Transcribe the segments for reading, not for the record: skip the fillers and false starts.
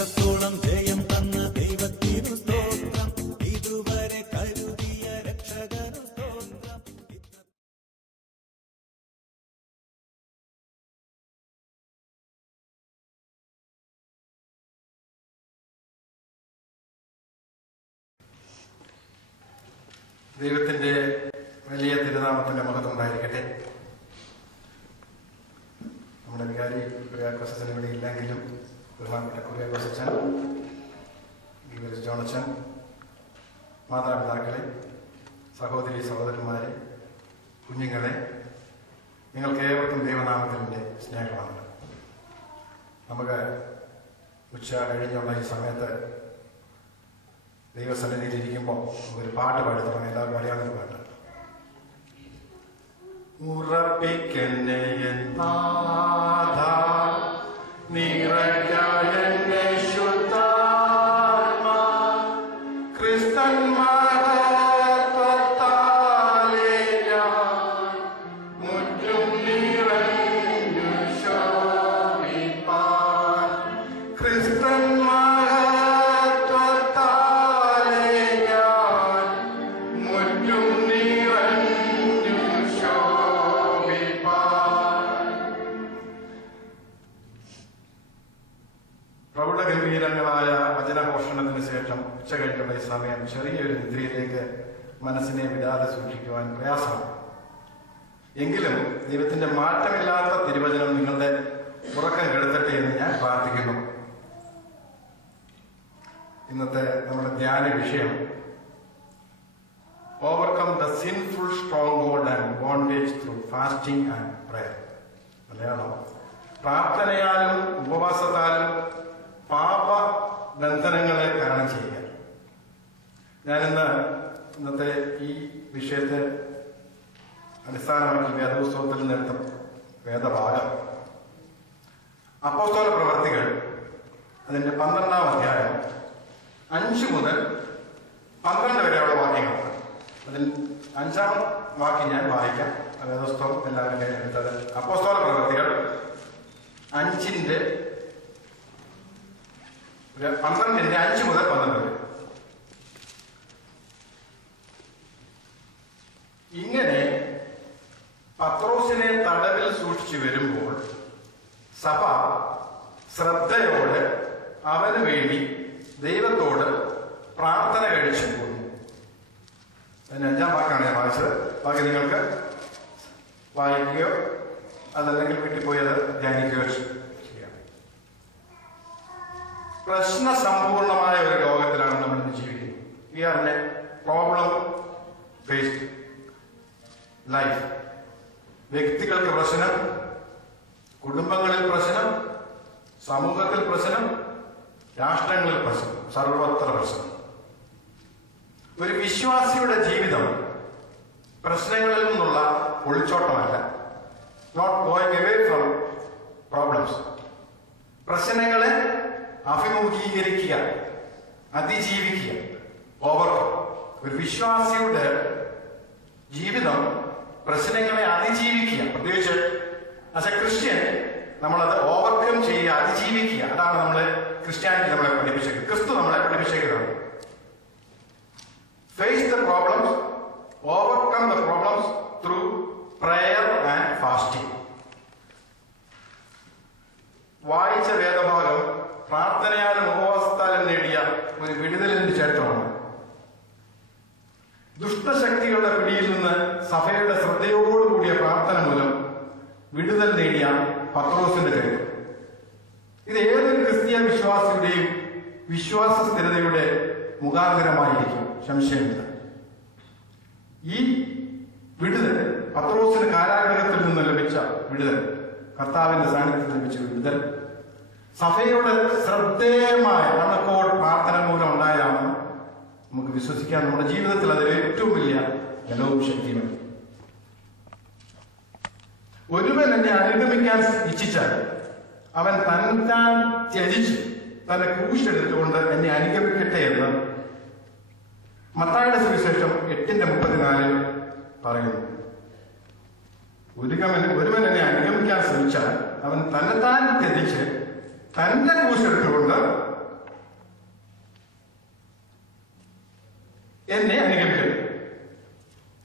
ഇത്രത്തോളം ജയം തന്ന ദൈവത്തിനു സ്തോത്രം, ഇതുവരെ കരുതിയ രക്ഷകനു സ്തോത്രം. ദൈവത്തിന്റെ വലിയ തിരുനാമത്തിന്റെ മഹത്വം ഉണ്ടായിരിക്കട്ടെ. നമ്മുടെ വികാരി കുര്യാക്കോസച്ചൻ ഇവിടെ ഇല്ലെങ്കിലും ബഹുമാനപ്പെട്ട കുര്യാക്കോസച്ചൻ, ജോണച്ചൻ, മാതാപിതാക്കളെ, സഹോദരി സഹോദരന്മാരെ, കുഞ്ഞുങ്ങളെ, നിങ്ങൾക്ക് ഏവർക്കും ദൈവനാമത്തിൻ്റെ സ്നേഹമാണ്. നമുക്ക് ഉച്ച കഴിഞ്ഞുള്ള ഈ സമയത്ത് ദൈവസന്നിധിയിലിരിക്കുമ്പോൾ ഒരു പാട്ട് പാടി തുടങ്ങി. എല്ലാവർക്കും അറിയാവുന്നൊരു പാട്ട്. ഉറപ്പിക്കെന്നെ നാഥാ, നിറയ്ക്കായെന്നെ ശുദ്ധാത്മാ, ക്രിസ്തൻ മഹത്വത്താലേ ഞാൻ മുറ്റും നിറഞ്ഞു ശോഭിപ്പാൻ. ക്രിസ്തൻ പ്രൗഢഗംഭീരങ്ങളായ വചനഘോഷണത്തിന് ശേഷം ഉച്ച കഴിഞ്ഞുള്ള ഈ സമയം ചെറിയൊരു നിദ്രയിലേക്ക് മനസ്സിനെ വിടാതെ സൂക്ഷിക്കുവാൻ പ്രയാസമാണ്. എങ്കിലും ദൈവത്തിന്റെ മാറ്റമില്ലാത്ത തിരുവചനം നിങ്ങളുടെ ഉറക്കം കെടുത്തട്ടെ എന്ന് ഞാൻ പ്രാർത്ഥിക്കുന്നു. ഇന്നത്തെ നമ്മുടെ ധ്യാന വിഷയം overcome the sinful stronghold and bondage through fasting and prayer. Malayalam: പ്രാർത്ഥനയാലും ഉപവാസത്താലും പാപബന്ധനങ്ങളെ തരണം ചെയ്യുക. ഞാനിന്ന് ഇന്നത്തെ ഈ വിഷയത്തെ അടിസ്ഥാനമാക്കി വേദപുസ്തകത്തിൽ നിന്നെടുത്ത വേദഭാഗം അപ്പോസ്തല പ്രവർത്തികൾ അതിന്റെ 12-ാം അധ്യായം 5 മുതൽ 12 വരെയുള്ള വാക്യങ്ങളാണ്. അതിൽ 5-ാം വാക്യം ഞാൻ വായിക്കാം. വേദപുസ്തകം എല്ലാവരും എടുത്തത് അപ്പോസ്തല പ്രവർത്തികൾ 5-ന്റെ 5 മുതൽ 12 വരെ. ഇങ്ങനെ പത്രോസിനെ തടവിൽ സൂക്ഷിച്ചു വരുമ്പോൾ സഭ ശ്രദ്ധയോടെ അവന് വേണ്ടി ദൈവത്തോട് പ്രാർത്ഥന കഴിച്ചു പോയി. അതിന് 5-ാം വാക്കാണ് ഞാൻ വായിച്ചത്. ബാക്കി നിങ്ങൾക്ക് വായിക്കുകയോ അതല്ലെങ്കിൽ വീട്ടിൽ പോയി അത് ധ്യാനിക്കുകയോ ചെയ്യാം. പ്രശ്ന സമ്പൂർണമായ ഒരു ലോകത്തിലാണ് നമ്മൾ ഇന്ന് ജീവിക്കുന്നത്. We are in a problem based life. വ്യക്തികൾക്ക് പ്രശ്നം, കുടുംബങ്ങളിൽ പ്രശ്നം, സമൂഹത്തിൽ പ്രശ്നം, രാഷ്ട്രങ്ങളിൽ പ്രശ്നം, സർവത്ര പ്രശ്നം. ഒരു വിശ്വാസിയുടെ ജീവിതം പ്രശ്നങ്ങളിൽ നിന്നുള്ള ഒളിച്ചോട്ടമല്ല. Not going away from problems. പ്രശ്നങ്ങളെ അഭിമുഖീകരിക്കുക, അതിജീവിക്കുക, ഓവർകം. ഒരു വിശ്വാസിയുടെ ജീവിതം പ്രശ്നങ്ങളെ അതിജീവിക്കുക. പ്രത്യേകിച്ച് ആസ് എ ക്രിസ്ത്യൻ നമ്മളത് ഓവർകം ചെയ്യുക, അതിജീവിക്കുക. അതാണ് നമ്മളെ ക്രിസ്ത്യാനിറ്റി നമ്മളെ പഠിപ്പിച്ചത്, ക്രിസ്തു നമ്മളെ പഠിപ്പിച്ചതാണ്. Face the problems, overcome the problems through prayer and fasting. വായിച്ച വേദഭാഗം പ്രാർത്ഥനയാലും ഉപവാസത്താലും നേടിയ ഒരു വിടുതലിന്റെ ചരിത്രമാണ്. ദുഷ്ടശക്തികളുടെ പിടിയിൽ നിന്ന് സഭയുടെ ശ്രദ്ധയോടുകൂടിയ പ്രാർത്ഥന മൂലം വിടുതൽ നേടിയ പത്രോസിന്റെ ചരിത്രം. ഇത് ഏതൊരു ക്രിസ്തീയ വിശ്വാസിയുടെയും വിശ്വാസ സ്ഥിരതയുടെ മുഖാന്തരമായിരിക്കും, സംശയമില്ല. ഈ വിടുതൽ പത്രോസിന് കാരാഗ്രഹത്തിൽ നിന്ന് ലഭിച്ച വിടുതൽ, കർത്താവിന്റെ സാന്നിധ്യത്തിൽ ലഭിച്ച വിടുതൽ സഭയുടെ ശ്രദ്ധേയമായ കണക്കോട് പ്രാർത്ഥന മൂലം ഉണ്ടായതാണെന്ന് നമുക്ക് വിശ്വസിക്കാൻ. നമ്മുടെ ജീവിതത്തിൽ അതിൽ ഏറ്റവും വലിയ ബലവും ശക്തിയുമാണ്. ഒരുവൻ എന്നെ അനുഗമിക്കാൻ ഇച്ഛിച്ചാൽ അവൻ തന്നെത്താൻ ത്യജിച്ച് തന്റെ ക്രൂശെടുത്തുകൊണ്ട് എന്നെ അനുഗമിക്കട്ടെ എന്ന് മത്തായിയുടെ സുവിശേഷം 8:34 പറയുന്നു. ഒരുവൻ എന്നെ അനുഗമിക്കാൻ ശ്രമിച്ചാൽ അവൻ തന്നെത്താൻ ത്യജിച്ച് തന്റെ ക്രൂശെടുത്തുകൊണ്ട് എന്നെ അനുഗമിക്കട്ടെ.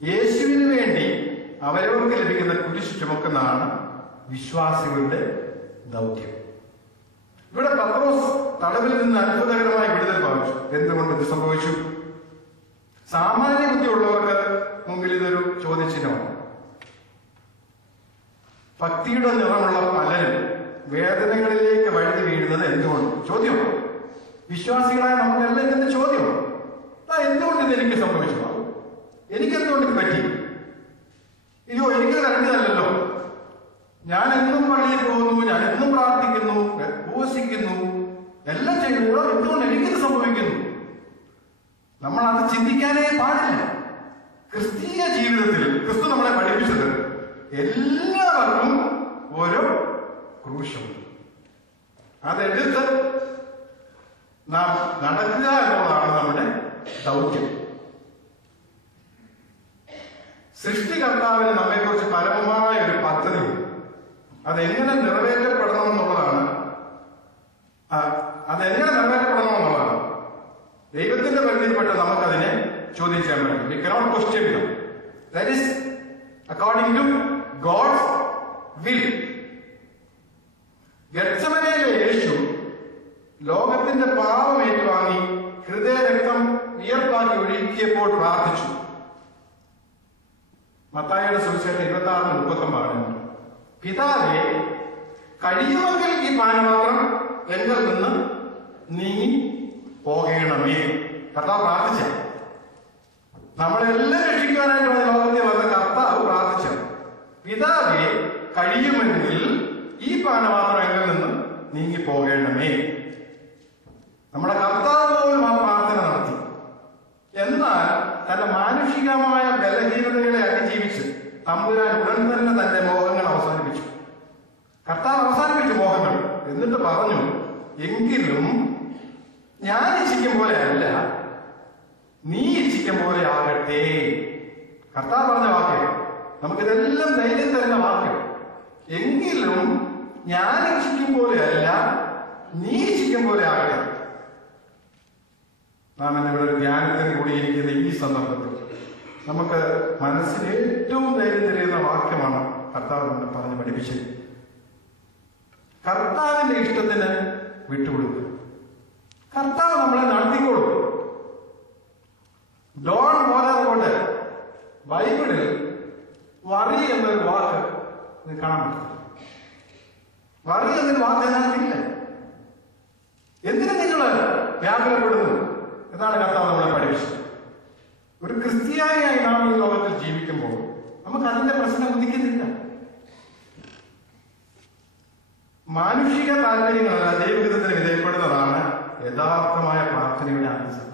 യേശുവിന് വേണ്ടി അവരവർക്ക് ലഭിക്കുന്ന കുരിശ് ചുമക്കുന്നതാണ് വിശ്വാസികളുടെ ദൗത്യം. ഇവിടെ പത്രോസ് തടവിൽ നിന്ന് അത്ഭുതകരമായി വിടുതൽ പ്രാപിച്ചു. എന്തുകൊണ്ട് ഇത് സംഭവിച്ചു? സാമാന്യ ബുദ്ധിയുള്ളവർക്ക് മുമ്പിൽ ഇതൊരു ചോദ്യചിഹ്നമാണ്. ഭക്തിയുടെ നിറമുള്ള പലരും വേദനകളിലേക്ക് വഴുതി വീഴുന്നത് എന്തുകൊണ്ട്? ചോദ്യമാണ്. വിശ്വാസികളായ നമുക്കെല്ലാം ഇതിന്റെ ചോദ്യമാണ്. എന്തുകൊണ്ട് ഇത് എനിക്ക് സംഭവിച്ചു? എനിക്കെന്തുകൊണ്ട് ഇത് പറ്റി? അയ്യോ, എനിക്ക് കരണ്ടതല്ലോ. ഞാൻ എന്നും പള്ളിയിൽ പോകുന്നു, ഞാൻ എന്നും പ്രാർത്ഥിക്കുന്നു, ഉപവസിക്കുന്നു, എല്ലാം ചെയ്യുന്നു. എന്തുകൊണ്ട് എനിക്കിത് സംഭവിക്കുന്നു? നമ്മൾ അത് ചിന്തിക്കാനേ പാടില്ല. ക്രിസ്തീയ ജീവിതത്തിൽ ക്രിസ്തു നമ്മളെ പഠിപ്പിച്ചത് എല്ലാവർക്കും ഓരോ ക്രൂശുണ്ട്. അതെടുത്ത് നാം നടക്കുക എന്നുള്ളതാണ് നമ്മുടെ ദൗത്യം. സൃഷ്ടികർത്താവിന് നമ്മെക്കുറിച്ച് പരമമായ ഒരു പദ്ധതി, അതെങ്ങനെ നിറവേറ്റപ്പെടണമെന്നുള്ളതാണ്. ദൈവത്തിന്റെ പരിധിയിൽപ്പെട്ട് നമുക്കതിനെ ചോദ്യം ചെയ്യാൻ പറ്റും. We cannot question him. That is according to God's will. ഗെത്സമനയിലെ യേശു ലോകത്തിന്റെ പാപം ഏറ്റുവാങ്ങി ഹൃദയരക്തം വിയർപ്പാക്കി ഒഴുക്കിയപ്പോൾ പ്രാർത്ഥിച്ചു. മത്തായിയുടെ സുവിശേഷം 26:39. പിതാവേ, കഴിയുമെങ്കിൽ ഈ പാനപാത്രം എങ്കിൽ നിന്ന് നീങ്ങി പോകണമേ. കർത്താവ് പ്രാർത്ഥിച്ച, നമ്മളെല്ലാം രക്ഷിക്കാനായിട്ട് ലോകത്തെ വന്ന കർത്താവ് പ്രാർത്ഥിച്ച, പിതാവേ കഴിയുമെങ്കിൽ ഈ പാനപാത്രം എങ്കിൽ നിന്ന് നീങ്ങി പോകണമേ. നമ്മുടെ കർത്താവ് പോലും ആ പ്രാർത്ഥന നടത്തി. എന്നാൽ തന്റെ മാനുഷികമായ ബലഹീനതകളെ അതിജീവിച്ച് തമ്പുരാൻ ഉടൻ തന്നെ തന്റെ മോഹങ്ങൾ അവസാനിപ്പിച്ചു. കർത്താവ് അവസാനിപ്പിച്ചു മോഹങ്ങൾ. എന്നിട്ട് പറഞ്ഞു, എങ്കിലും ഞാൻ ഇച്ഛിക്കും പോലെ അല്ല, നീ ഇച്ഛിക്കും പോലെ ആകട്ടെ. കർത്താവ് പറഞ്ഞ വാക്യം, നമുക്കിതെല്ലാം ധൈര്യം തരുന്ന വാക്യം. എങ്കിലും ഞാൻ ഇച്ഛിക്കും പോലെ അല്ല, നീ ഇച്ഛിക്കും പോലെ ആകട്ടെ. നാം എന്നിവിടെ ഒരു ധ്യാനത്തിന് കൂടിയിരിക്കുന്ന ഈ സന്ദർഭത്തിൽ നമുക്ക് മനസ്സിന് ഏറ്റവും ധൈര്യം തരുന്ന വാക്യമാണ് കർത്താവ് നമ്മളെ പറഞ്ഞ് പഠിപ്പിച്ചത്. കർത്താവിന്റെ ഇഷ്ടത്തിന് വിട്ടുകൊടുക്കുക. കർത്താവ് നമ്മളെ നടത്തിക്കൊടുക്കും. ഡോൺ ബോദർ കൊണ്ട് ബൈബിളിൽ വറി എന്നൊരു വാക്ക് കാണാൻ പറ്റില്ല. വറി എന്നൊരു വാക്ക് അതിനകത്തില്ല. എന്തിനു നിങ്ങൾ വ്യാകുലപ്പെടുന്നു എന്നാണ് കർത്താവ് നമ്മളെ പഠിപ്പിച്ചത്. ഒരു ക്രിസ്ത്യാനിയായി നാം ഈ ലോകത്തിൽ ജീവിക്കുമ്പോൾ നമുക്ക് അതിന്റെ പ്രശ്നം ഉദിക്കുന്നില്ല. മാനുഷിക താല്പര്യങ്ങളല്ല, ദൈവഹിതത്തിന് വിധേയപ്പെടുന്നതാണ് യഥാർത്ഥമായ പ്രാർത്ഥനയുടെ ആവശ്യം.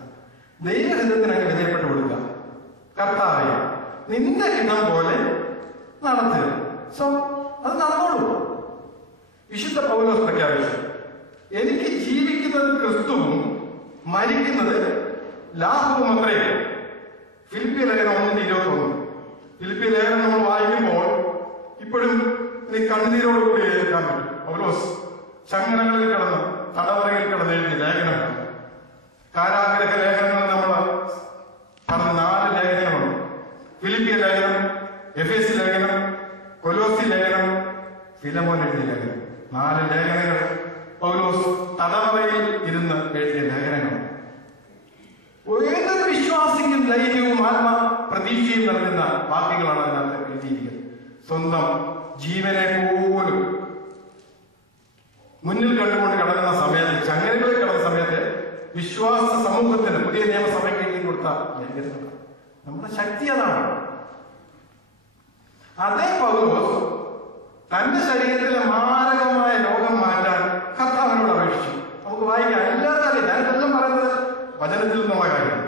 ദൈവഹിതത്തിന് അങ്ങ് വിധേയപ്പെട്ടു കൊടുക്കുക. കർത്താവേ, നിന്റെ ഹിതം പോലെ നടത്തുക. അത് നടന്നോളൂ. വിശുദ്ധ പൗലോസ് പ്രഖ്യാപിച്ചു, എനിക്ക് ജീവിക്കുന്നത് ക്രിസ്തുവും മരിക്കുന്നത് ലാഭവുമത്രേ. ഫിലിപ്പിയ ലേഖനം 1:21. ഫിലിപ്പിയ ലേഖനം നമ്മൾ വായിക്കുമ്പോൾ ഇപ്പോഴും എനിക്ക് കണ്ണുനീരോടുകൂടി എഴുതാൻ പറ്റും. പൗലോസ് ചങ്ങലങ്ങളിൽ കിടന്ന് തടവറയിൽ കിടന്ന് എഴുതിയ ലേഖനമാണ്. കാരാഗ്രഹ ലേഖനങ്ങൾ നമ്മൾ പറഞ്ഞ 4 ലേഖനമാണ്. ഫിലിപ്പിയ ലേഖനം, എഫേസി ലേഖനം, കൊലോസി ലേഖനം, ഫിലമോൻ എഴുതിയ ലേഖനം. 4 ലേഖനങ്ങൾ പൗലോസ് തടവറയിൽ ഇരുന്ന് എഴുതിയ ലേഖനങ്ങൾ. ഏതൊരു വിശ്വാസിക്കും ധൈര്യവും ആത്മപ്രതീക്ഷയും നൽകുന്ന വാക്യങ്ങളാണ് അതിനകത്ത് എഴുതിയിരിക്കുന്നത്. സ്വന്തം ജീവനെ പോലും മുന്നിൽ കണ്ടുകൊണ്ട് കിടക്കുന്ന സമയത്ത്, ചങ്ങലകളിൽ കിടന്ന സമയത്ത് വിശ്വാസ സമൂഹത്തിന്, പുതിയ നിയമസഭയ്ക്ക് എഴുതി കൊടുത്ത ലേഖനങ്ങൾ. നമ്മുടെ ശക്തി അതാണ്. അതേ പൗലോസ് തന്റെ ശരീരത്തിലെ മാരകമായ രോഗം മാറ്റാൻ കർത്താവിനോട് അപേക്ഷിച്ചു. നമുക്ക് വായിക്കാം. എല്ലാവർക്കും ഞാനിതെല്ലാം പറയുന്നത് വചനത്തിൽ നിന്നുള്ള കാര്യം.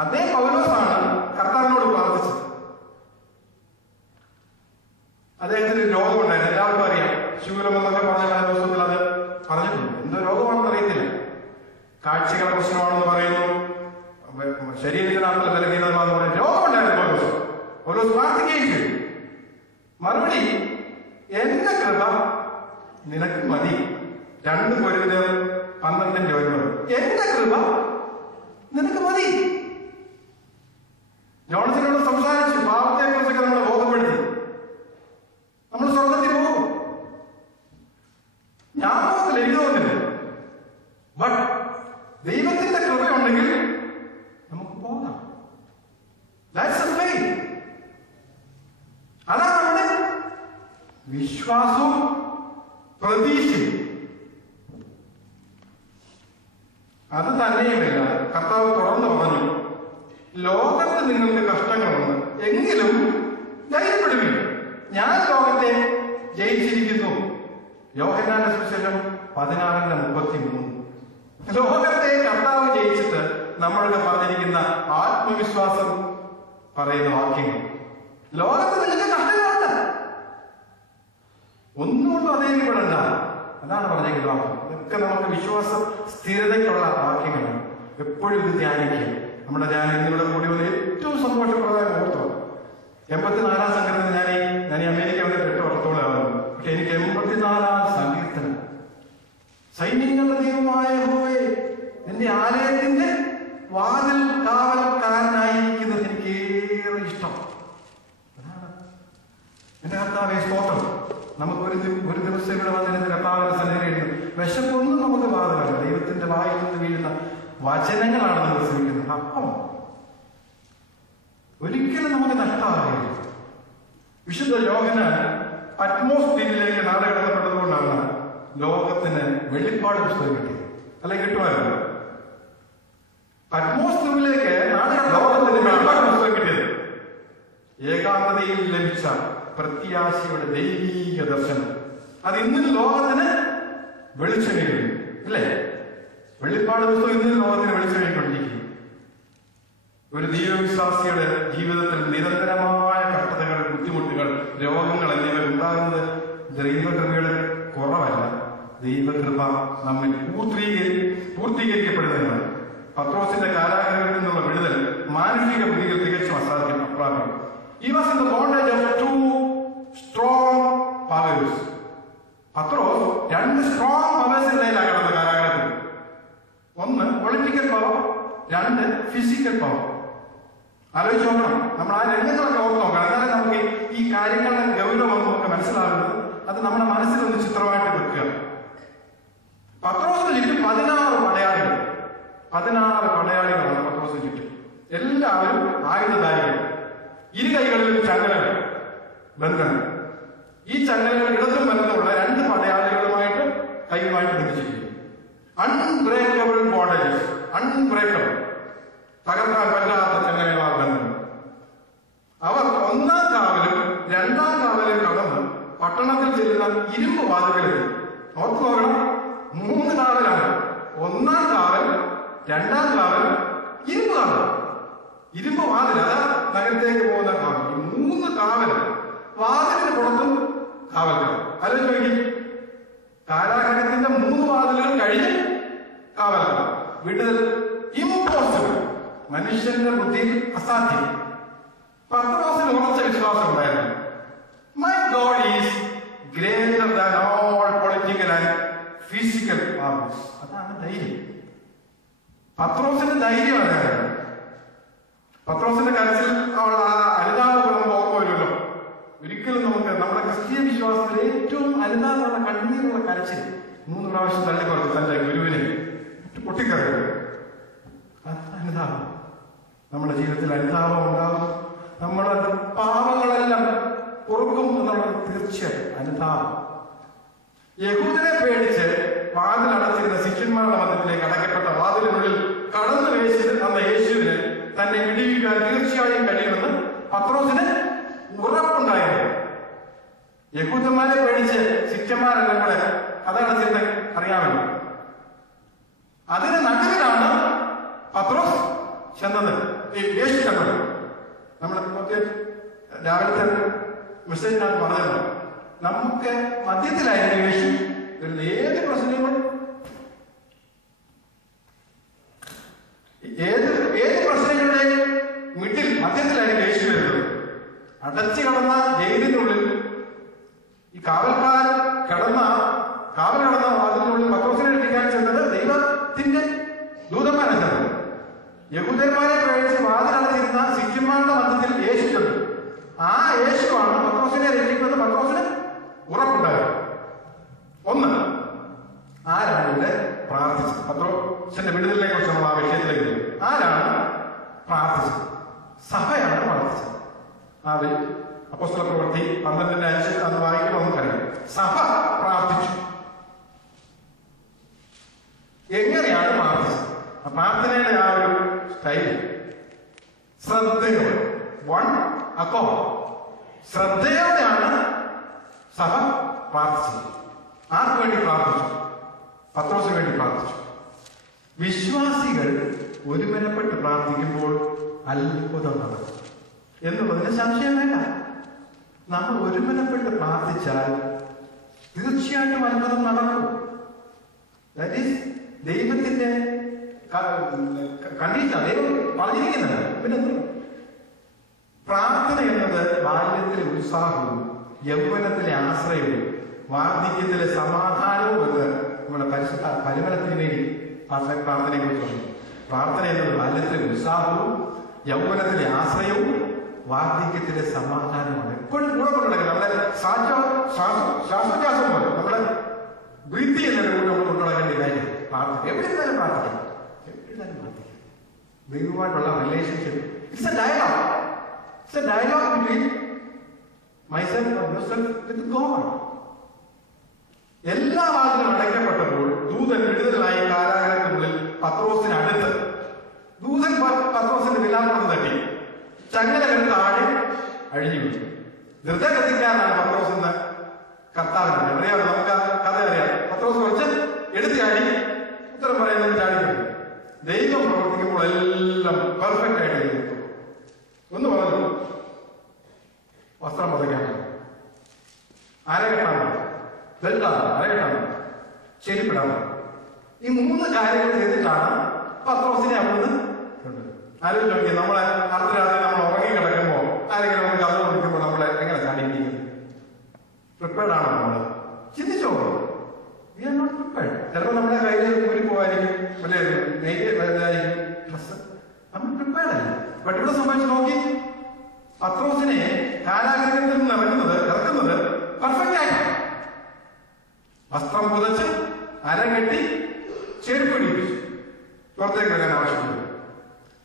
അതേ പൗലോസാണ് കർത്താവിനോട് പ്രാർത്ഥിച്ചത്. അദ്ദേഹത്തിന് രോഗമുണ്ടായിരുന്നു. എല്ലാവർക്കും അറിയാം. ശൂലം എന്നൊക്കെ പറഞ്ഞ ദിവസത്തിൽ അത് പറഞ്ഞിട്ടുണ്ട്. എന്തോ രോഗമാണെന്ന് അറിയത്തില്ല. കാഴ്ചകളുടെ പ്രശ്നമാണെന്ന് പറയുന്നു, ശരീരത്തിനകത്തുള്ള ബലഹീനതമാണെന്ന് പറയുന്നു. രോഗമുണ്ടായിരുന്നു പൗലോസ് പ്രാർത്ഥിക്കുകയും ചെയ്തു. മറുപടി, എന്റെ കൃപ നിനക്ക് മതി. 2 കൊരിന്ത്യർ 12:9. എന്റെ കൃപ നിനക്ക് മതി. വിശ്വാസവും പ്രതീക്ഷയും. അത് തന്നെയുമല്ല, കർത്താവ് തുറന്നു പറഞ്ഞു, ലോകത്ത് നിങ്ങൾക്ക് കഷ്ടങ്ങളുണ്ട്, എങ്കിലും ധൈര്യപ്പെടുവിൻ, ഞാൻ ലോകത്തെ ജയിച്ചിരിക്കുന്നു. യോഹന്നാന്റെ സുവിശേഷം 16:33. ലോകത്തെ കർത്താവ് ജയിച്ചിട്ട് നമ്മളോട് പറഞ്ഞിരിക്കുന്ന ആത്മവിശ്വാസം പറയുന്ന വാക്യങ്ങൾ. ലോകത്ത് നിങ്ങൾക്ക് കഷ്ടങ്ങളുണ്ട്, ഒന്നുകൊണ്ടും അതേപ്പെടണ്ട. അതാണ് പറഞ്ഞിരിക്കുന്ന വാക്യം. ഇതൊക്കെ നമുക്ക് വിശ്വാസ സ്ഥിരതയ്ക്കുള്ള വാക്യങ്ങളാണ്. എപ്പോഴും ഇത് ധ്യാനിക്കുക. നമ്മുടെ ധ്യാനം ഇന്നിവിടെ കൂടി വന്ന് ഏറ്റവും സന്തോഷപ്രദമായ മുഹൂർത്തമാണ്. 84 സങ്കീർത്തനം ഞാൻ അമേരിക്ക വന്നിട്ട് 8 വർഷത്തോളം ആകുന്നു. പക്ഷെ എനിക്ക് 84 സങ്കീർത്തനം, സൈന്യങ്ങളുടെ ദൈവമായ യഹോവേ, നിന്റെ ആലയത്തിന്റെ വാതിൽ കാവൽക്കാരനായിരിക്കുന്നത് എനിക്ക് ഏറെ ഇഷ്ടം. അതാണ് എന്റെ കർത്താവേ സ്തോത്രം. നമുക്ക് ഒരു ദിവസം ഇവിടെ വന്നിരുന്ന കർത്താവിന്റെ സന്നിധിയിൽ വിശപ്പൊന്നും നമുക്ക് ബാധകമല്ല. ദൈവത്തിന്റെ വായിൽ നിന്ന് വീഴുന്ന വചനങ്ങളാണ് നമ്മൾ ശ്രമിക്കുന്നത്. അപ്പം ഒരിക്കലും നമുക്ക് നഷ്ടമാകില്ല. വിശുദ്ധ യോഹന്നാൻ പത്മോസ് ദ്വീപിലേക്ക് നാടുകടത്തപ്പെട്ടതുകൊണ്ടാണ് ലോകത്തിന് വെളിപ്പാട് പുസ്തകം കിട്ടിയത്. അല്ലെങ്കിൽ കിട്ടുമായിരുന്നു. പത്മോസ് ദ്വീപിലേക്ക് ലോകത്തിന് വെളിപ്പാട് പുസ്തകം കിട്ടിയത് ഏകാന്തതയിൽ ലഭിച്ച പ്രത്യാശയുടെ ദൈവീക ദർശനം. അത് ഇന്നും ലോകത്തിന് വെളിച്ചമേകും, അല്ലേ? വെളിപ്പാട് പുസ്തകം ഇന്നും ലോകത്തിന് വെളിച്ചമേക്കൊണ്ടിരിക്കും. ഒരു ദൈവവിശ്വാസിയുടെ ജീവിതത്തിൽ നിരന്തരമായ കഷ്ടതകൾ, ബുദ്ധിമുട്ടുകൾ, രോഗങ്ങൾ എന്നിവ ഉണ്ടാകുന്നത് ദൈവകൃപയുടെ കുറവല്ല, ദൈവകൃപ നമ്മിൽ പൂർത്തീകരിക്കപ്പെടുന്നതാണ്. പത്രോസിന്റെ കാരാഗ്രഹത്തിൽ നിന്നുള്ള വിടുതൽ മാനുഷിക ബുദ്ധികൾ തികച്ചും അപ്രാപ്യം. He was in the bondage of two strong powers. പത്രോസ് 2 സ്ട്രോങ് പവേഴ്സിനിടയിലാണ് കിടന്നത് കാരാഗ്രഹത്തിൽ. ഒന്ന് പൊളിറ്റിക്കൽ പവർ, 2 ഫിസിക്കൽ പവർ. ആലോചിച്ച് നോക്കണം. നമ്മൾ ആ രംഗങ്ങളൊക്കെ ഓർത്ത് നോക്കണം. എന്നാലും നമുക്ക് ഈ കാര്യങ്ങളുടെ ഗൗരവം നമുക്ക് മനസ്സിലാകുന്നത് അത് നമ്മുടെ മനസ്സിലൊന്ന് ചിത്രമായിട്ട് വെക്കുക. പത്രോസിന് ചുറ്റും 16 പടയാളികൾ. 16 പടയാളികളാണ് പത്രോസിന് ചുറ്റും. എല്ലാവരും ആയുധധാരികൾ. ഇരു കൈകളിലും ചങ്ങലകൾ, ബന്ധനം. ഈ ചങ്ങലകൾ ഇടതും ബന്ധമുള്ള 2 പടയാളികളുമായിട്ട് കൈയുമായിട്ട് ബന്ധിച്ചിരിക്കുന്നു. അൺബ്രേക്കബിൾ ബോണ്ടേജസ്, അൺബ്രേക്കബിൾ, തകർക്കാൻ പറ്റാത്ത ചങ്ങലകളാൽ ബന്ധം. അവർ 1-ാം കാവലും 2-ാം കാവലും കടന്ന് പട്ടണത്തിൽ ചെല്ലുന്ന ഇരുമ്പ് വാതിലുകളിൽ ഓർത്തു നോക്കണം. 3 കാവലാണ്. 1-ാം കാവൽ, 2-ാം കാവൽ, ഇരുമ്പ് കാവൽ. ഇരുമ്പ് വാതിൽ, അതാ നഗരത്തേക്ക് പോകുന്ന കാവൽ. ഈ 3 കാവൽ, വാതിലിന് പുറത്തും കാവൽക്കാർ. ആലോചിച്ച് നോക്കി, കാരാഗ്രഹത്തിന്റെ 3 വാതിലുകൾ കഴിഞ്ഞ് കാവൽക്കാർ. വിടുതൽ ഇമ്പോസിബിൾ, മനുഷ്യന്റെ ബുദ്ധിയിൽ അസാധ്യം. പത്രോസിന് ഉറച്ച വിശ്വാസം ഉണ്ടായിരുന്നു. My God is greater than all political and physical powers. അതാണ് ധൈര്യം. പത്രോസിന്റെ ധൈര്യമാണ്. പത്രോസിന്റെ കരച്ചിൽ അവൾ ആ അനുതാപം നമുക്ക് ഓർമ്മ വരുമല്ലോ. ഒരിക്കലും നമുക്ക് നമ്മുടെ ക്രിസ്തീയ വിശ്വാസത്തിൽ ഏറ്റവും അനുതാപമുള്ള കണ്ണീരുള്ള കരച്ചിൽ 3 പ്രാവശ്യം തള്ളിക്കുറച്ച് തന്റെ ഗുരുവിനെ പൊട്ടിക്കറിയുക. അനുതാപം. നമ്മുടെ ജീവിതത്തിൽ അനുതാപം ഉണ്ടാകും. നമ്മുടെ പാപങ്ങളെല്ലാം പൊറുക്കും എന്നുള്ളത് തീർച്ചയായും അനുതാപം. യഹൂദരെ പേടിച്ച് വാതിലടച്ചിരുന്ന ശിഷ്യന്മാരുടെ മധ്യത്തിലേക്ക് അടയ്ക്കപ്പെട്ട വാതിലിനുള്ളിൽ കടന്നു വേശിരുന്ന യേശുവിന് തന്നെ വിടിവിക്കാൻ തീർച്ചയായും കഴിയുമെന്ന് പത്രോസിന് ഉറപ്പുണ്ടായിരുന്നു. യഹൂദന്മാരെ പേടിച്ച് ശിഷ്യന്മാരെല്ലാം കൂടെ കഥകടച്ചിരുന്ന് അറിയാമല്ലോ. അതിന് നടുവിലാണ് പത്രോസ് ചെന്നത്, യേശു ചെന്നത്. നമ്മൾ രാവിലത്തെ മെസ്സേജിനാണ് പറഞ്ഞത്. നമുക്ക് മധ്യത്തിലായിരുന്നു യേശു. ഏത് പ്രശ്നങ്ങളും ഏത് പ്രശ്നങ്ങളുടെയും വീട്ടിൽ മധ്യത്തിലായിരുന്നു യേശു വരുന്നത്. അടച്ചു കിടന്ന ജയിലിനുള്ളിൽ ഈ കാവൽ കടന്ന വാതിലിനുള്ളിൽ പത്രോസിനെ രക്ഷിക്കാൻ ചെന്നത് ദൈവത്തിന്റെ ദൂതന്മാരാണ് ചെന്നത്. യഹൂദന്മാരെ പേടിച്ച് വാതിലടച്ചിരുന്ന ശിഷ്യന്മാരുടെ മധ്യത്തിൽ യേശു ചെന്നു. ആ യേശുവാണ് പത്രോസിനെ രക്ഷിക്കുന്നത്. പത്രോസിന് ഉറപ്പുണ്ടായിരുന്നു. ഒന്ന്, ആരാണ് ഇവിടെ പ്രാർത്ഥിച്ചത്? പത്രോസിന്റെ വിടുതലിനെ കുറിച്ച് നമ്മൾ ആ വിഷയത്തിലേക്ക് ആരാണ് പ്രാർത്ഥിച്ചത്? സഭയാണ് പ്രാർത്ഥിച്ചത്. അപ്പോസ്തല പ്രവൃത്തി 12:5 അത് വായിക്കുമ്പോൾ നമുക്കറിയാം. സഭ പ്രാർത്ഥിച്ചു. എങ്ങനെയാണ് പ്രാർത്ഥിച്ചത്? പ്രാർത്ഥനയുടെ ആ ഒരു സ്റ്റൈല് ശ്രദ്ധയോടെ, വൺ അക്കോർഡ്, ശ്രദ്ധയോടെയാണ് സഭ പ്രാർത്ഥിച്ചത്. ആർക്ക് വേണ്ടി പ്രാർത്ഥിച്ചു? പത്രോസിന് വേണ്ടി പ്രാർത്ഥിച്ചു. വിശ്വാസികൾ ഒരുമനപ്പെട്ട് പ്രാർത്ഥിക്കുമ്പോൾ അത്ഭുതം നടക്കും എന്നുള്ളതിന് സംശയം വേണ്ട. നമ്മൾ ഒരുമനപ്പെട്ട് പ്രാർത്ഥിച്ചാൽ തീർച്ചയായിട്ടും അത്ഭുതം നടക്കും. ദാറ്റ് ഈസ് ദൈവത്തിന്റെ കണ്ടീഷൻ. ദൈവം പറഞ്ഞിരിക്കുന്നത്. പിന്നെ പ്രാർത്ഥന എന്നത് ബാല്യത്തിലെ ഉത്സാഹവും യൗവനത്തിലെ ആശ്രയവും വാർദ്ധക്യത്തിലെ സമാധാനവും എന്ന് നമ്മുടെ പരിശുദ്ധ പരിമളത്തിന് വേണ്ടി പ്രാർത്ഥനയെ കുറിച്ച് പറഞ്ഞു. പ്രാർത്ഥന എന്നത് ബാല്യത്തിലെ ഉത്സാഹവും യൗവനത്തിലെ ആശ്രയവും വാർദ്ധക്യത്തിലെ സമാധാനമാണ്. എപ്പോഴും കൂടെ കൊണ്ടുനടക്കുന്നത്. നമ്മുടെ ശ്വാസോച്ഛ്വാസം പോലെ നമ്മുടെ ബ്രീത്ത് ചെയ്യുന്നതിന്റെ കൂടെ നമ്മൾ കൊണ്ടുനടക്കേണ്ട കാര്യം പ്രാർത്ഥന. എവിടെ ഇരുന്നാലും പ്രാർത്ഥിക്കാം, എവിടെ ഇരുന്നാലും പ്രാർത്ഥിക്കാം. ദൈവമായിട്ടുള്ള relationship it's a dialogue. It's a dialogue between myself or yourself with God. എല്ലാ വാതിലും അടയ്ക്കപ്പെട്ടപ്പോൾ ദൂതൻ വിടുതലായി കാരാഗ്രഹത്തിനുള്ളിൽ പത്രോസിന് അടുത്ത്. ദൂതൻ പത്രോസിന്റെ വിലാപം തട്ടി ചങ്ങലകൾ താഴെ അഴിഞ്ഞു വീണു. ധൃതഗതിക്കാരനാണ് പത്രോസ് എന്ന് കർത്താവിന് അറിയാം. നമുക്ക് കഥ അറിയാം. പത്രോസ് കുറച്ച് എടുത്തിയാടി ഉത്തരം പറയുന്നത് ചാടിക്കുന്നു. ദൈവം പ്രവർത്തിക്കുമ്പോൾ എല്ലാം പെർഫെക്റ്റ് ആയിട്ട് ഒന്ന് പറഞ്ഞു. വസ്ത്രം പതയ്ക്കാൻ, അരകെട്ടാൻ, ബെൽറ്റാണ്, അരകെട്ടാൻ, ചെരിപ്പിടാൻ. ഈ 3 കാര്യങ്ങൾ ചെയ്തിട്ടാണ് പത്രോസിനെ അവിടുന്ന് ആലോചിച്ച് നോക്കി. നമ്മളെ അർദ്ധരാത്രി നമ്മൾ ഉറങ്ങി കിടക്കുമ്പോൾ ആരെങ്കിലും നമുക്ക് കഥ കൊടുക്കുമ്പോൾ നമ്മളെ എങ്ങനെ ചാടിയിരിക്കുന്നത്? പ്രിപ്പയർഡ് ആണോ നമ്മൾ? ചിന്തിച്ചോ? We are not prepared. ചിലപ്പോൾ നമ്മുടെ കയ്യിൽ ഊരി പോകായിരിക്കും, വലിയ ഡ്രസ്. നമ്മൾ പ്രിപ്പയർഡ് അല്ല. ബട്ട് ഇവിടെ സംബന്ധിച്ച് നോക്കി, പത്രോസിനെ കാരാഗ്രഹത്തിൽ നിന്ന് ഇറക്കുന്നത് പെർഫെക്റ്റ് ആയിട്ടാണ്. വസ്ത്രം പുതച്ച് അരകെട്ടി ചെരുപ്പ് പിടിപ്പിച്ചു പുറത്തേക്ക് വരാൻ ആവശ്യമില്ല.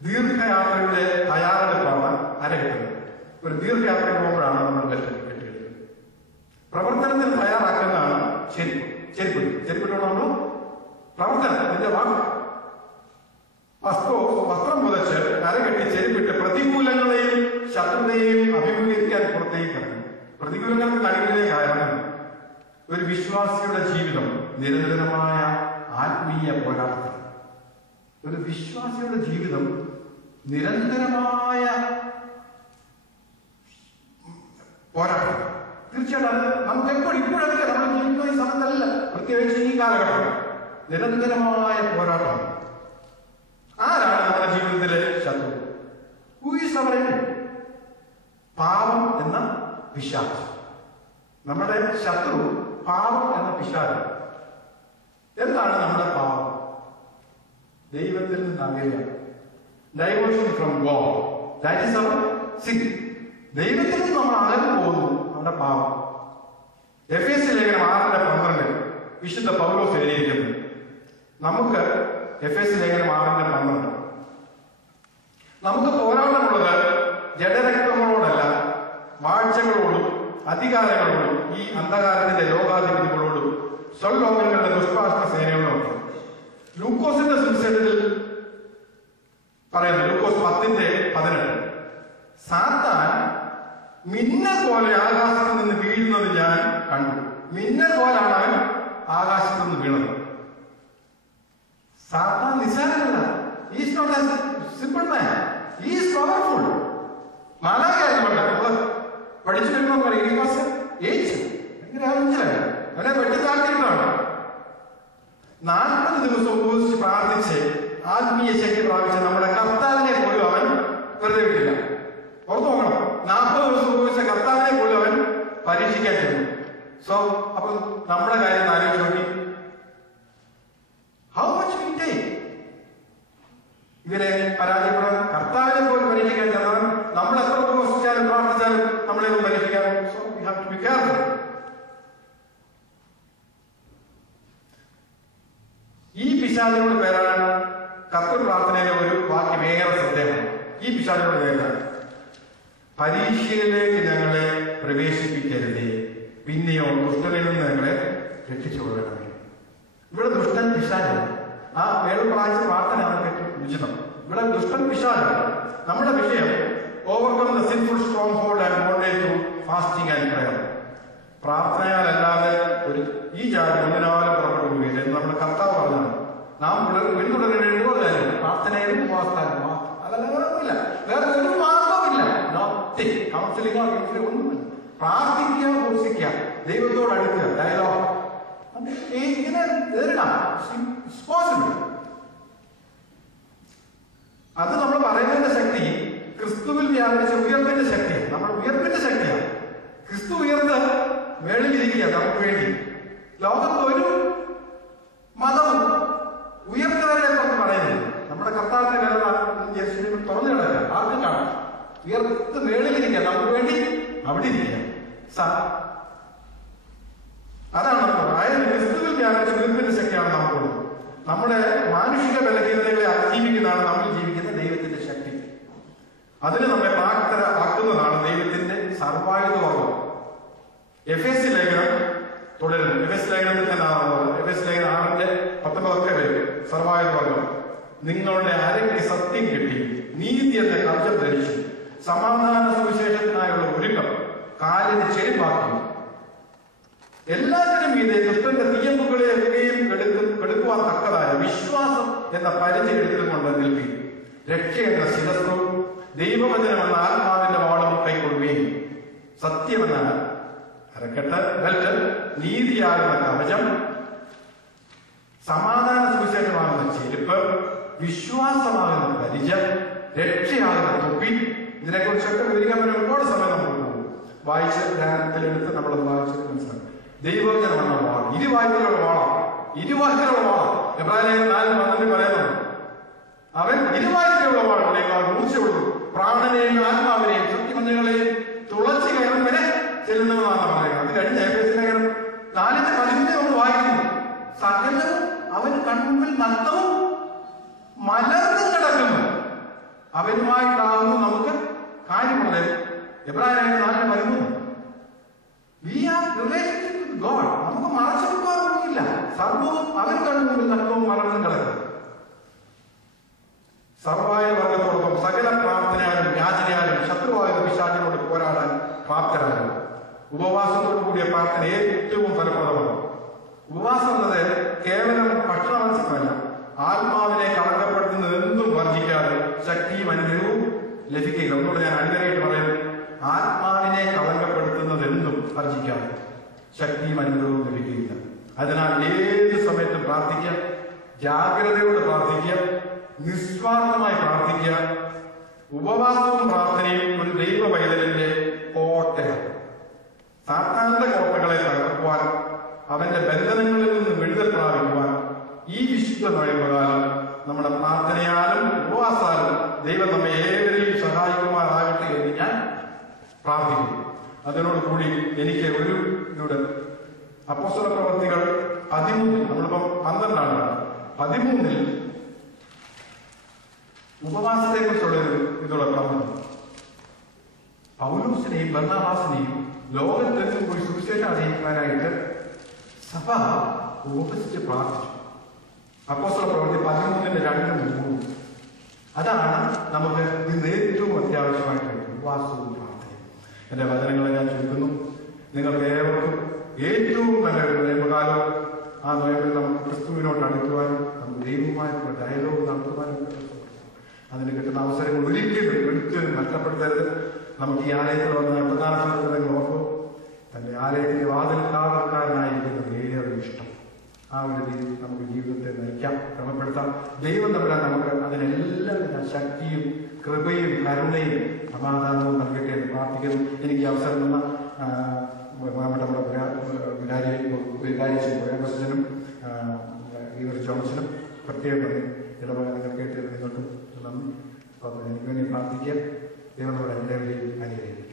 ദീർഘയാത്രയുടെ തയ്യാറെടുപ്പാണ് അരകെട്ടുന്നത്. ഒരു ദീർഘയാത്രയ്ക്ക് പോകുമ്പോഴാണ് നമ്മൾ കെട്ടിയെടുക്കുന്നത്. പ്രവർത്തനത്തിന് തയ്യാറാക്കുന്നതാണ് ചെരുപ്പിട്ടുള്ള നമ്മൾ പ്രവർത്തനത്തിന്റെ വാക്ക്. വസ്ത്രം പുതച്ച് അരകെട്ടി ചെരുപ്പിട്ട് പ്രതികൂലങ്ങളെയും ശത്രുതയെയും അഭിമുഖീകരിക്കാൻ പുറത്തേക്ക് ഇറങ്ങും. പ്രതികൂലങ്ങൾക്ക് നടുവിലേക്ക് ഇറങ്ങും. ഒരു വിശ്വാസിയുടെ ജീവിതം നിരന്തരമായ ആത്മീയ പോരാട്ടത്തിൽ. ഒരു വിശ്വാസിയുടെ ജീവിതം നിരന്തരമായ പോരാട്ടം. തീർച്ചയായിട്ടും നമുക്ക് ഇപ്പോഴൊക്കെ നമ്മൾ ജീവിക്കുന്ന ഈ സമയത്തല്ല, പ്രത്യേകിച്ച് ഈ കാലഘട്ടം നിരന്തരമായ പോരാട്ടം. ആരാണ് നമ്മുടെ ജീവിതത്തിലെ ശത്രു? Who is our enemy? പാപം എന്ന പിശാച്. നമ്മുടെ ശത്രു പാപം എന്ന പിശാച്. എന്താണ് നമ്മുടെ പാപം? ദൈവത്തിൽ നിന്ന് അകലുക. Diversion from God. That is our sin. ദൈവത്തിൽ നിന്ന് നമ്മൾ അകന്നു പോകുന്നു, നമ്മുടെ പാപം. എഫേസ്യ ലേഖനം 6:12 വിശുദ്ധ പൗലോസ് എഴുതിയിരിക്കുന്നു. നമുക്ക് എഫേസ്യ ലേഖനം 6:12 നമുക്ക് പോരാട്ടമുള്ളത് ജഡരക്തങ്ങളോടല്ല, വാഴ്ചകളോടും അധികാരങ്ങളോടും ഈ അന്ധകാരത്തിന്റെ ലോകാധിപതികളോടും സ്വലോകങ്ങളുടെ ദുഷ്പാഷ്ണ സേനകളോടും. ലൂക്കോസിന്റെ സുവിശേഷത്തിൽ പറയുന്നു, ലൂക്കോസ് 10:18 സാത്താൻ മിന്നൽ പോലെ ആകാശത്ത് നിന്ന് വീഴുന്നത് ഞാൻ കണ്ടു. മിന്നൽ പോലാണ് അവൻ ആകാശത്ത് നിന്ന് വീണത്. സാത്താൻ നിസ്സാരമല്ല. Is not a simple man. Is powerful. മാലാഖയായിരുന്നല്ല. നമ്മള് പഠിച്ചു വരുമ്പോൾ പറയും ഈ മാസം ഏച്ചു ഭയങ്കര ആലോചിച്ചാണ് അവനെ വെട്ടി താഴ്ത്തിയിട്ടാണ്. 40 ദിവസം ഉപയോഗിച്ച് പ്രാർത്ഥിച്ച് ആത്മീയ ശക്തി പ്രാപിച്ച നമ്മുടെ കർത്താവിനെ പോലും അവൻ വെറുതെ വിട്ടില്ല. ഓർത്തു നോക്കണം, 40 ദിവസം ഉപയോഗിച്ച കർത്താവിനെ പോലും അവൻ പരീക്ഷിക്കാൻ ചെന്നു. സോ അപ്പൊ നമ്മുടെ കാര്യം ആലോചിച്ച് നോക്കി. How much we take? ഇവരെ പരാജയപ്പെടാൻ കർത്താവിനെ പോലും പരീക്ഷിക്കാൻ ചെന്നവൻ നമ്മൾ എത്ര ഉപവസിച്ചാലും പ്രാർത്ഥിച്ചാലും നമ്മളെയൊന്നും പരീക്ഷിക്കാൻ. So we have to be careful. ഈ പിശാചിനോട് പേരാണ് കർത്തൃ പ്രാർത്ഥനയിലെ ഒരു വാക്യം ഏറെ ശ്രദ്ധേയമാണ്. ഈ പിശാചിനോട് പേരാണ് പരീക്ഷയിലേക്ക് ഞങ്ങളെ പ്രവേശിപ്പിക്കരുതേ, പിന്നെയോ ദുഷ്ടനിൽ നിന്ന് ഞങ്ങളെ രക്ഷിച്ചുകൊള്ളണമേ. ഇവിടെ ദുഷ്ടൻ പിശാചാണ്. ആ വേള് പ്രാഴ്ച പ്രാർത്ഥന നമുക്ക് ഏറ്റവും ഉചിതം. ഇവിടെ ദുഷ്ടൻ പിശാചാണ്. നമ്മുടെ വിഷയം overcome the sinful stronghold and bondage through fasting and prayer. പ്രാർത്ഥനയാലല്ലാതെ ഈ ജാതി ഒന്നിനാലും പുറപ്പെട്ടു പോവുകയില്ല എന്ന് നമ്മുടെ കർത്താവ് പറഞ്ഞാണ്. നാം പിന്തുടരേണ്ടതല്ല പ്രാർത്ഥനയിലും ഉപവാസത്താലും മാത്രം. അതല്ല കുഴപ്പമില്ല, വേറെ ഒരു മാർഗവുമില്ല. കൗൺസിലിങ്ങോ ഒന്നുമില്ല. പ്രാർത്ഥിക്കുക, ഉപസിക്കുക, ദൈവത്തോട് അടുക്കുക, ഡയലോഗ് ഇങ്ങനെ നേരിടാം. പോസിബിൾ. അത് നമ്മൾ പറയുന്നതിന്റെ ശക്തി ക്രിസ്തുവിൽ വ്യാപരിച്ച ഉയർപ്പിന്റെ ശക്തിയാണ്. നമ്മുടെ ഉയർപ്പിന്റെ ശക്തിയാണ്. ക്രിസ്തു ഉയർന്ന് മേളിലിരിക്കുക നമുക്ക് വേണ്ടി. ലോകത്ത് ഒരു മതവും ഉയർത്തവരെ എന്ന് പറയുന്നത് നമ്മുടെ കർത്താവിന്റെ യേശുവിനെ തുറന്നു കിടക്കുക. ആർക്കും കാണാം. ഉയർത്ത് മേളിലിരിക്കുക നമുക്ക് വേണ്ടി അവിടെ ഇരിക്കുക. അതാണ് അതായത് ക്രിസ്തുവിൽ വ്യാപരിച്ച ഉയർപ്പിന്റെ ശക്തിയാണ് നമുക്കുള്ളത്. നമ്മുടെ മാനുഷിക ബലഹീനതകളെ അതിജീവിക്കുന്നതാണ് നമ്മൾ ജീവിക്കുന്ന ദൈവത്തിന്റെ ശക്തി. അതിന് നമ്മെ പ്രാപ്തരാക്കുന്നതാണ് ദൈവത്തിന്റെ സർവായുധവർഗം. എഫേസ്യ ലേഖനം തുടരുന്നു. എഫേസ്യ ലേഖനത്തിൽ തന്നെ എഫേസ്യ ലേഖനം 6:19 വരും. സർവായുധവർഗം നിങ്ങളുടെ അരയ്ക്ക് സത്യം കിട്ടി, നീതി എന്ന കവചം ധരിച്ചു, സമാധാന സുവിശേഷത്തിനായുള്ള ഒരുക്കം കാലിന് ചെരുപ്പാക്കി, എല്ലാത്തിനും മീതെ ദുഷ്ടന്റെ തീയമ്പുകളെ എവിടെയും കെടുക്കുവാൻ തക്കതായ വിശ്വാസം എന്ന പരിചയ എടുത്തുകൊണ്ട് നിൽപ്പി, രക്ഷ എന്ന ശിരസ്സും ദൈവവചനം എന്ന ആത്മാവിന്റെ വാളും കൈക്കൊള്ളുകയും, സത്യമെന്ന അരക്കെട്ട് ബെൽറ്റ്, നീതിയാകുന്ന കവചം, സമാധാന സുവിശേഷമാകുന്ന ചെരുപ്പ്, വിശ്വാസമാകുന്ന പരിചയം, രക്ഷയാകുന്ന തൊപ്പി. ഇതിനെക്കുറിച്ചൊക്കെ വിവരിക്കാൻ പറ്റുന്ന ഒരുപാട് സമയം നമുക്ക് പോകും. വായിച്ച് ധ്യാനത്തിലെടുത്ത് നമ്മളത് വായിച്ച് മനസ്സിലാക്കും. ദൈവവചനം എന്ന വാൾ, ഇരുവായ്പിലുള്ള വാളാണ്. ഇരുവായ്പിലുള്ള വാളാണ്. എബ്രായലേഖനം 4:12 പറയുന്നത് അവൻ ഇരുവായ്പിലുള്ള വാളിനേക്കാൾ മൂർച്ചയുള്ളൂ, പ്രാണനെയും ആത്മാവിനെയും സത്യമഞ്ജങ്ങളെയും തുളച്ചു കയറും വരെ ചെല്ലുന്നതെന്നാണ് പറയുന്നത്. അത് കഴിഞ്ഞ എഫേസ്യ ലേഖനം 4:15 നമ്മൾ വായിക്കുന്നു. സകലവും അവന് കൺമുമ്പിൽ നഗ്നവും മലർന്നു കിടക്കുന്നു, അവനുമായിട്ടാകുന്നു നമുക്ക് കാര്യമുള്ളത്. എബ്രായലേഖനം 4:13 We are related with God. നമുക്ക് മറച്ചു വെക്കാറൊന്നുമില്ല. സർവവും അവൻ കൺമുമ്പിൽ നഗ്നവും മലർന്നു കിടക്കുന്നു. സർവായ വർഗത്തോടൊപ്പം സകല പ്രാർത്ഥനയാലും യാചനയാലും ശത്രുവായ പിശാചിനോട് പോരാടാൻ പ്രാപ്തരാകും. ഉപവാസത്തോടു കൂടിയ പ്രാർത്ഥന ഏറ്റവും ഫലപ്രദമാണ്. ഉപവാസം എന്നത് കേവലം ഭക്ഷണമത്സ്യമല്ല, ആത്മാവിനെ കളങ്കപ്പെടുത്തുന്നത് എന്തും വർജിക്കാതെ ശക്തിയും അനുഗ്രഹവും ലഭിക്കുക. ഒന്നുകൂടെ ഞാൻ അടിവരായിട്ട് പറയുന്നു, ആത്മാവിനെ കളങ്കപ്പെടുത്തുന്നത് എന്തും വർജിക്കാതെ ശക്തിയും അനുഗ്രഹവും ലഭിക്കുകയില്ല. അതിനാൽ ഏത് സമയത്തും പ്രാർത്ഥിക്കുക, ജാഗ്രതയോട് പ്രാർത്ഥിക്കുക, നിസ്വാർത്ഥമായി പ്രാർത്ഥിക്കുക. ഉപവാസവും പ്രാർത്ഥനയും ഒരു ദൈവ പൈതലിന്റെ കോട്ടയാണ്. സാത്താന്റെ കോട്ടകളെ തകർക്കുവാൻ, അവന്റെ ബന്ധനങ്ങളിൽ നിന്ന് വിടുതൽ പ്രാപിക്കുവാൻ ഈ വിശുദ്ധ നോയമ്പുകാലം നമ്മുടെ പ്രാർത്ഥനയാലും ഉപവാസാലും ദൈവം നമ്മെ ഏവരെയും സഹായിക്കുമാറാകട്ടെ എന്ന് ഞാൻ പ്രാർത്ഥിക്കുന്നു. അതിനോടുകൂടി എനിക്ക് ഒരു ഇതോടെ അപ്പോസ്തല പ്രവർത്തികൾ 13, നമ്മളിപ്പം 12 13 ഉപവാസത്തെ കുറിച്ചുള്ളൊരു ഇതോടെ പറഞ്ഞു. പൗലോസിനെയും ബർന്നബാസിനെയും ലോകത്തെങ്ങും പോയി സുവിശേഷം അറിയിക്കാനായിട്ട് സഭ ഉപവസിച്ച് പ്രാർത്ഥിച്ചു. അപ്പോസ്തല പ്രവർത്തി 13:2-3. അതാണ് നമുക്ക് ഇന്ന് ഏറ്റവും അത്യാവശ്യമായിട്ട് ഉപവാസവും പ്രാർത്ഥനയും. എന്റെ വചനങ്ങളെ ഞാൻ ചുരുക്കുന്നു. നിങ്ങൾക്ക് ഏവർക്കും ഏറ്റവും നല്ല ഒരു നോയമ്പുകാലം. ആ നോയമ്പിൽ നമുക്ക് ക്രിസ്തുവിനോട്ട് അടുക്കുവാനും നമുക്ക് ദൈവവുമായിട്ടുള്ള ഡയലോഗ് നടത്തുവാനും അതിന് കിട്ടുന്ന അവസരങ്ങൾ ഒരിക്കലും നഷ്ടപ്പെടുത്തരുത്. നമുക്ക് ഈ ആലയത്തിൽ വന്ന പ്രധാന സ്ഥലങ്ങൾ ഓർക്കും. തന്റെ ആലയത്തിന്റെ വാതിൽ കാവൽക്കാരനായിരിക്കുന്നത് ഏറെ ഇഷ്ടം. ആ ഒരു രീതി നമുക്ക് ജീവിതത്തെ നയിക്കാം, ക്രമപ്പെടുത്താം. ദൈവം തമ്മിൽ നമുക്ക് അതിനെല്ലാം ശക്തിയും കൃപയും കരുണയും സമാധാനവും നൽകട്ടെ എന്ന് പ്രാർത്ഥിക്കുന്നു. എനിക്ക് അവസരം തന്ന നമ്മുടെ വികാരിച്ചനും ജോൺസനും പ്രത്യേകം ഇടപെടലുകൾ കേട്ട് നിങ്ങൾക്കും നന്ദി. എനിക്ക് വേണ്ടി പ്രാർത്ഥിക്കുക. ദൈവം നമ്മുടെ എല്ലാവരെയും അനുഗ്രഹിക്കും.